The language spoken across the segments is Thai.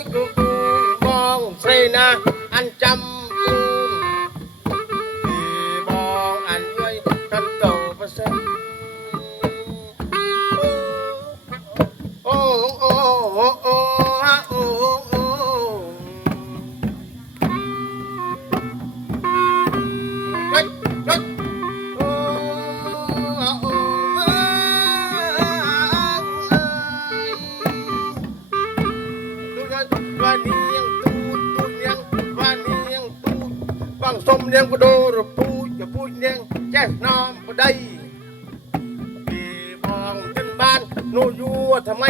ยกูมองเสนาอันจำมองอันเย้ยกันโตประเสริฐโอ้โอ้โอ้โอ้โอ้โอ้เฮ้ยเฮ้ยโอ้โอ้วันนี้ยังตูดยังวันนี้ยังตูดบางสมยังก็โดนปูจะพูดยังแจ้งน้ำก็ได้พี่มองจนบ้านโนยัวทำไม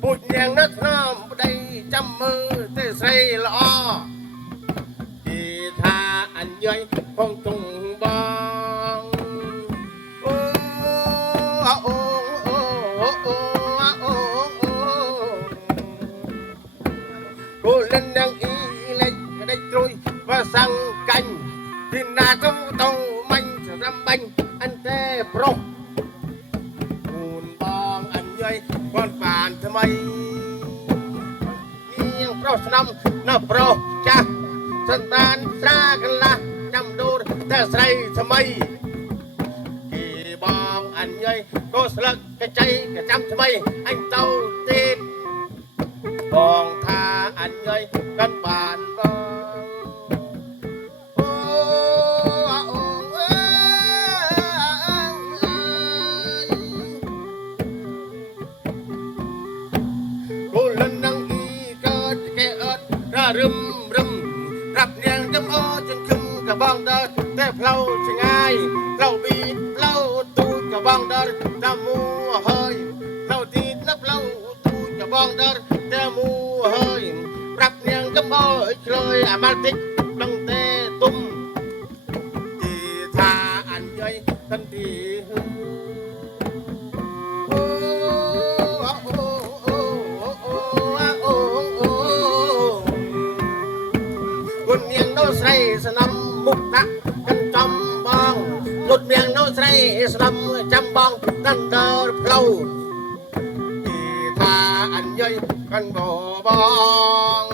พูดยังนักน้ำก็ได้จำมือเตะใส่ละอ้อที่ท่าอันย่อยคงตรงบองโอ้โอ้โอ้โอ้โอ้โอ้cô lên đang y lên đây trôi và sang cành thì na trong tàu manh răm banh anh tê pro buồn bong anh dây con phản thầm mây nghiêng pro năm nó pro cha sân tan xa gần la trăm đô ta say thầm mây kỳ bong anh dây cô sờ cái cháy cái trăm thầm mây anh tàu tên bong tha anh ơi căn bản cô lần năng y cơ kẻ ớt ra râm râmรับเนียงจำอ้อจนคึมกับบองเดินแต่เพลาช่างง่ายเราบีบเราตูดกับบองเดินตามัวเฮยเราตีนับเราตูดกับบองเดินแต่มัวเฮยรับเนียงจำอ้อเลยมาติดดังเตะตุ้มที่ท่าอันย่อยทันทีคนเมียงโน้ใส่สนามมุกทักกันจำบองหลุดเมียงโน้ใส่สนามจำบองกันเดินเพลาที่ท่าอันย่อยกันบ่บอง